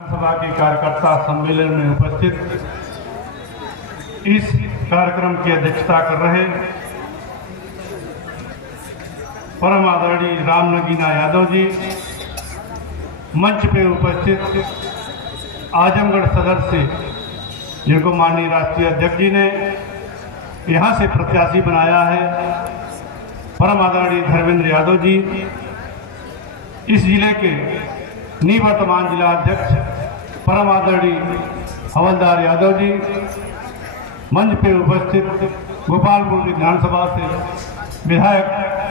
सभा के कार्यकर्ता सम्मेलन में उपस्थित इस कार्यक्रम की अध्यक्षता कर रहे परम आदरणीय राम नगीना यादव जी, मंच पे उपस्थित आजमगढ़ सदर से जिनको माननीय राष्ट्रीय अध्यक्ष जी ने यहाँ से प्रत्याशी बनाया है, परम आदरणीय धर्मेंद्र यादव जी, इस जिले के निवर्तमान जिला अध्यक्ष परम आदरणीय हवलदार यादव जी, मंच पे उपस्थित गोपालपुर विधानसभा से विधायक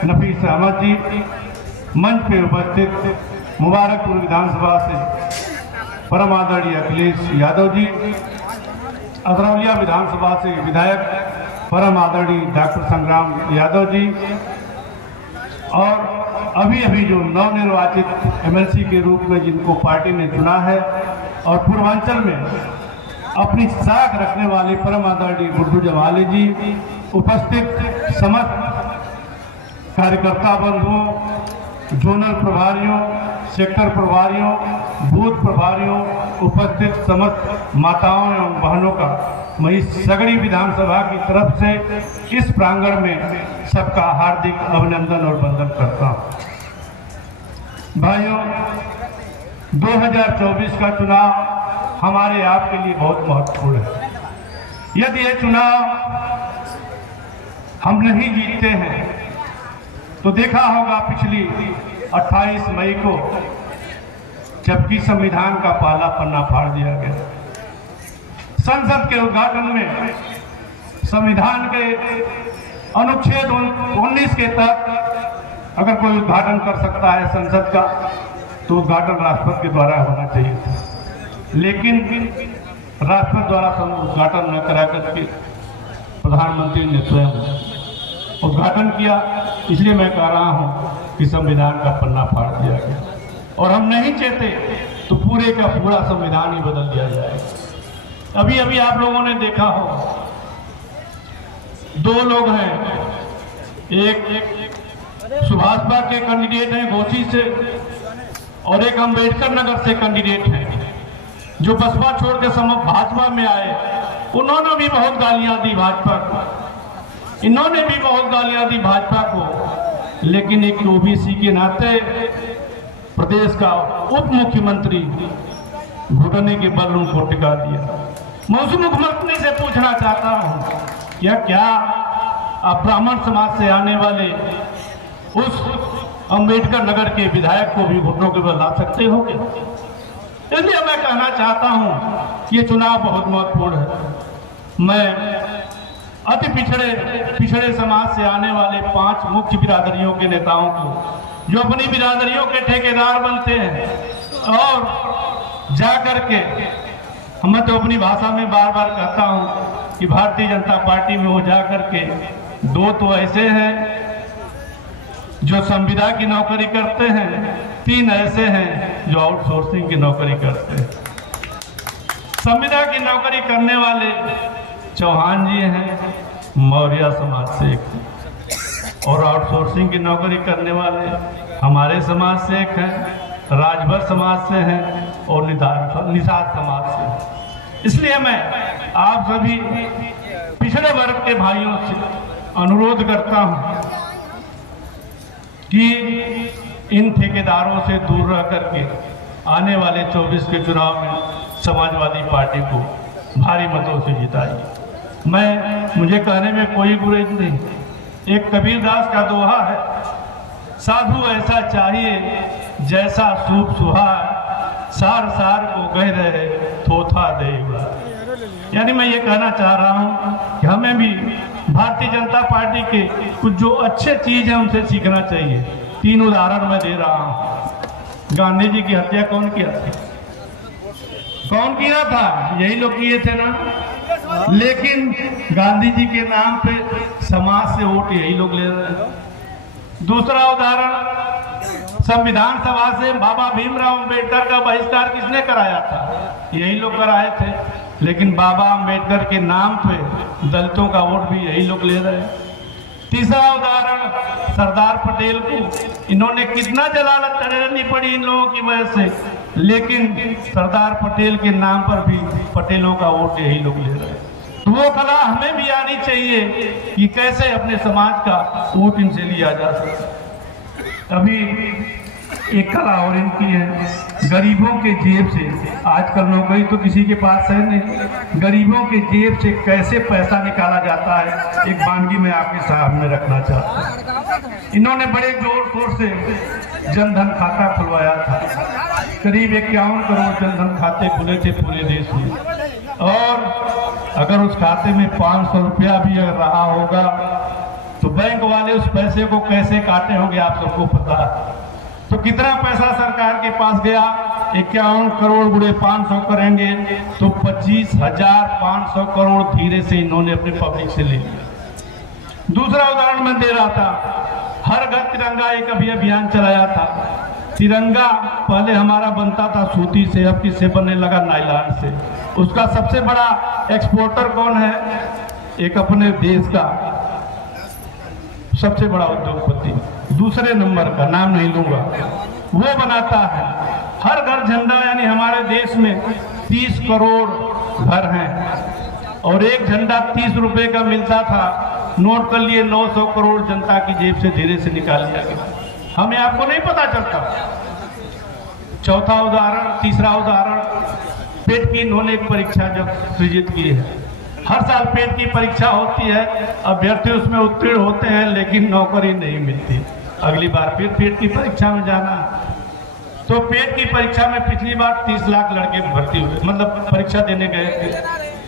नफीस अहमद जी, मंच पे उपस्थित मुबारकपुर विधानसभा से परम आदरणीय अखिलेश यादव जी, अतरौलिया विधानसभा से विधायक परम आदरणीय डॉक्टर संग्राम यादव जी, और अभी अभी जो नवनिर्वाचित एमएलसी के रूप में जिनको पार्टी ने चुना है और पूर्वांचल में अपनी साख रखने वाले परम आदरणीय गुड्डू जवाले जी, उपस्थित समस्त कार्यकर्ता बंधुओं, जोनल प्रभारियों, सेक्टर प्रभारियों, बूथ प्रभारियों, उपस्थित समस्त माताओं एवं बहनों का मैं इस सगड़ी विधानसभा की तरफ से इस प्रांगण में सबका हार्दिक अभिनंदन और वंदन करता हूँ। भाइयों, 2024 का चुनाव हमारे आपके लिए बहुत महत्वपूर्ण है। यदि ये चुनाव हम नहीं जीतते हैं तो देखा होगा पिछली 28 मई को जबकि संविधान का पहला पन्ना फाड़ दिया गया, संसद के उद्घाटन में संविधान के अनुच्छेद 19 के तहत अगर कोई उद्घाटन कर सकता है संसद का तो उद्घाटन राष्ट्रपति के द्वारा होना चाहिए था, लेकिन राष्ट्रपति द्वारा उद्घाटन न करा करके प्रधानमंत्री ने स्वयं उद्घाटन किया। इसलिए मैं कह रहा हूं कि संविधान का पन्ना फाड़ दिया गया और हम नहीं चाहते तो पूरे का पूरा संविधान ही बदल दिया जाएगा। अभी अभी आप लोगों ने देखा हो, दो लोग हैं, एक सुभाषपा के कैंडिडेट हैं घोसी से और एक अंबेडकर नगर से कैंडिडेट हैं जो बसपा छोड़ के भाजपा में आए। उन्होंने भी बहुत गालियां दी भाजपा को, इन्होंने भी बहुत गालियां दी भाजपा को, लेकिन एक ओबीसी के नाते प्रदेश का उप मुख्यमंत्री घुटने के बल उनको टिका दिया। मैं उस मुख्यमंत्री से पूछना चाहता हूं, क्या आप ब्राह्मण समाज से आने वाले उस अंबेडकर नगर के विधायक को भी घुटनों के बल ला सकते हो क्या? इसलिए मैं कहना चाहता हूं कि ये चुनाव बहुत महत्वपूर्ण है। मैं अति पिछड़े समाज से आने वाले 5 मुख्य बिरादरियों के नेताओं को जो अपनी बिरादरियों के ठेकेदार बनते हैं और जा करके, मैं तो अपनी भाषा में बार बार कहता हूं कि भारतीय जनता पार्टी में वो जा करके 2 तो ऐसे हैं जो संविदा की नौकरी करते हैं, 3 ऐसे हैं जो आउटसोर्सिंग की नौकरी करते हैं। संविदा की नौकरी करने वाले चौहान जी हैं, मौर्य समाज से एक, और आउटसोर्सिंग की नौकरी करने वाले हमारे समाज से एक हैं, राजभर समाज से हैं और निषाद समाज से। इसलिए मैं आप सभी पिछड़े वर्ग के भाइयों से अनुरोध करता हूं कि इन ठेकेदारों से दूर रह करके आने वाले 24 के चुनाव में समाजवादी पार्टी को भारी मतों से जिताइए। मुझे कहने में कोई गुरेज नहीं। एक कबीरदास का दोहा है, साधु ऐसा चाहिए जैसा सूप सुहार, सार सार को कह रहे थोथा दे उड़ा। यानी मैं ये कहना चाह रहा हूँ कि हमें भी भारतीय जनता पार्टी के कुछ जो अच्छे चीज है उनसे सीखना चाहिए। 3 उदाहरण मैं दे रहा हूँ। गांधी जी की हत्या कौन किया था? कौन किया था? यही लोग किए थे ना। लेकिन गांधी जी के नाम पे समाज से वोट यही लोग ले रहे हैं। दूसरा उदाहरण, संविधान सभा से बाबा भीमराव अंबेडकर का बहिष्कार किसने कराया था? यही लोग कराए थे। लेकिन बाबा अंबेडकर के नाम पे दलितों का वोट भी यही लोग ले रहे हैं। तीसरा उदाहरण, सरदार पटेल को इन्होंने कितना जलालत करनी पड़ी इन लोगों की वजह से लेकिन सरदार पटेल के नाम पर भी पटेलों का वोट यही लोग ले रहे हैं। तो वो कला हमें भी आनी चाहिए कि कैसे अपने समाज का वोट इनसे लिया जा सकता। अभी एक कला और इनकी है, गरीबों के जेब से, आजकल नौकरी तो किसी के पास है नहीं, गरीबों के जेब से कैसे पैसा निकाला जाता है, एक वानगी में आपके सामने रखना चाहता हूँ। इन्होंने बड़े जोर शोर से जनधन खाता खुलवाया था। करीब 51 करोड़ जनधन खाते खुले थे पूरे देश में, और अगर उस खाते में 500 रुपया भी अगर रहा होगा तो बैंक वाले उस पैसे को कैसे काटे होंगे आप सबको पता है। तो कितना पैसा सरकार के पास गया, 51 करोड़ गुणे 500 करेंगे तो 25,500 करोड़ धीरे से इन्होंने अपने पब्लिक से ले लिया। दूसरा उदाहरण मैं दे रहा था, हर घर तिरंगा एक अभियान चलाया था। तिरंगा पहले हमारा बनता था सूती से, अब किससे बनने लगा, नायलॉन से। उसका सबसे बड़ा एक्सपोर्टर कौन है, एक अपने देश का सबसे बड़ा उद्योगपति, दूसरे नंबर का नाम नहीं लूंगा, वो बनाता है। हर घर झंडा, यानी हमारे देश में 30 करोड़ घर हैं और एक झंडा 30 रुपए का मिलता था। नोट कर लिए, 900 करोड़ जनता की जेब से धीरे से निकाल लिया गया, हमें आपको नहीं पता चलता। चौथा उदाहरण, तीसरा उदाहरण, पेट की इन्होंने एक परीक्षा जब सृजित की है। हर साल पेट की परीक्षा होती है, अभ्यर्थी उसमें उत्तीर्ण होते हैं लेकिन नौकरी नहीं मिलती। अगली बार फिर पेट की परीक्षा में जाना, तो पेट की परीक्षा में पिछली बार 30 लाख लड़के भर्ती हुए, मतलब परीक्षा देने गए थे।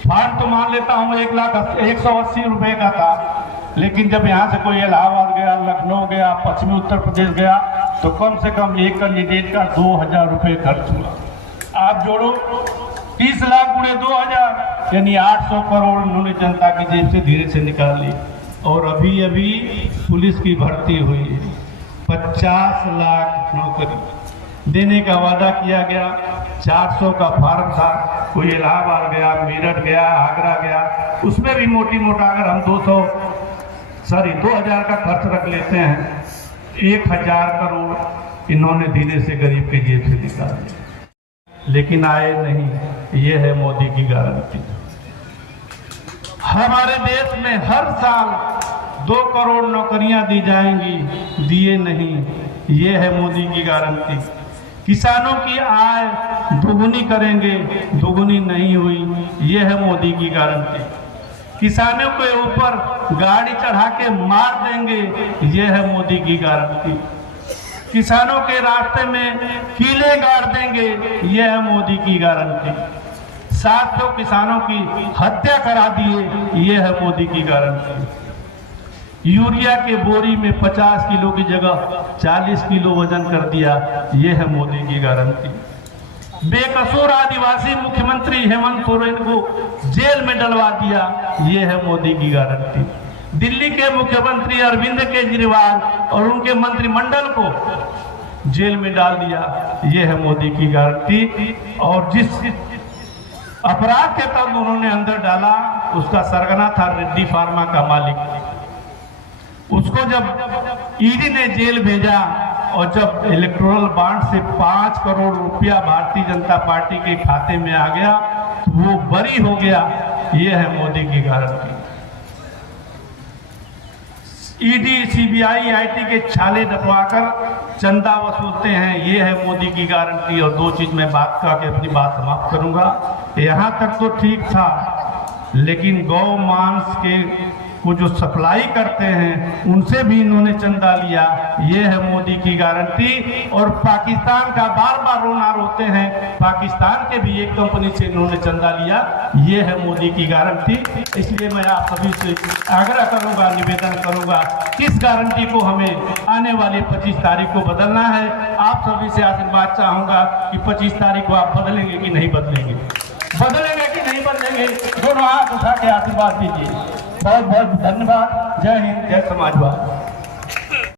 फार्म तो मान लेता हूँ 180 रुपए का था, लेकिन जब यहाँ से कोई इलाहाबाद गया, लखनऊ गया, पश्चिमी उत्तर प्रदेश गया, तो कम से कम एक कैंडिडेट का 2000 रुपये खर्च हुआ। आप जोड़ो 30 लाख गुणे 2000, यानी 800 करोड़ उन्होंने जनता की जेब से धीरे से निकाल ली। और अभी अभी पुलिस की भर्ती हुई है, 50 लाख नौकरी देने का वादा किया गया। 400 का फार्म था, कोई इलाहाबाद गया, मेरठ गया, आगरा गया, उसमें भी मोटी मोटा अगर हम 2000 का खर्च रख लेते हैं, 1000 करोड़ इन्होंने धीरे से गरीब के जेब से निकाल दिया, लेकिन आए नहीं। ये है मोदी की गारंटी। हमारे देश में हर साल 2 करोड़ नौकरियां दी जाएंगी, दिए नहीं, ये है मोदी की गारंटी। किसानों की आय दोगुनी करेंगे, दोगुनी नहीं हुई, ये है मोदी की गारंटी। किसानों के ऊपर गाड़ी चढ़ा के मार देंगे, ये है मोदी की गारंटी। किसानों के रास्ते में कीले गाड़ देंगे, यह है मोदी की गारंटी। 700 किसानों की हत्या करा दिए, यह है मोदी की गारंटी। यूरिया के बोरी में 50 किलो की जगह 40 किलो वजन कर दिया, यह है मोदी की गारंटी। बेकसूर आदिवासी मुख्यमंत्री हेमंत सोरेन को जेल में डलवा दिया, यह है मोदी की गारंटी। दिल्ली के मुख्यमंत्री अरविंद केजरीवाल और उनके मंत्रिमंडल को जेल में डाल दिया, यह है मोदी की गारंटी। और जिस अपराध के तहत उन्होंने अंदर डाला, उसका सरगना था रेड्डी फार्मा का मालिक। उसको जब ईडी ने जेल भेजा और जब इलेक्टोरल बॉन्ड से 5 करोड़ रुपया भारतीय जनता पार्टी के खाते में आ गया, तो वो बरी हो गया, यह है मोदी की गारंटी। ईडी, सीबीआई, आईटी के छाले डटवाकर चंदा वसूलते हैं, ये है मोदी की गारंटी। और 2 चीज मैं बात करके अपनी बात समाप्त करूंगा। यहाँ तक तो ठीक था, लेकिन गौ मांस के को जो सप्लाई करते हैं उनसे भी इन्होंने चंदा लिया, ये है मोदी की गारंटी। और पाकिस्तान का बार बार रोना रोते हैं, पाकिस्तान के भी एक कंपनी से इन्होंने चंदा लिया, ये है मोदी की गारंटी। इसलिए मैं आप सभी से आग्रह करूंगा, निवेदन करूंगा, किस गारंटी को हमें आने वाले 25 तारीख को बदलना है। आप सभी से आशीर्वाद चाहूंगा कि 25 तारीख को आप बदलेंगे कि नहीं बदलेंगे, बदलेंगे कि नहीं बदलेंगे, दोनों हाथ उठा के आशीर्वाद दीजिए। बहुत बहुत धन्यवाद। जय हिंद, जय समाजवाद।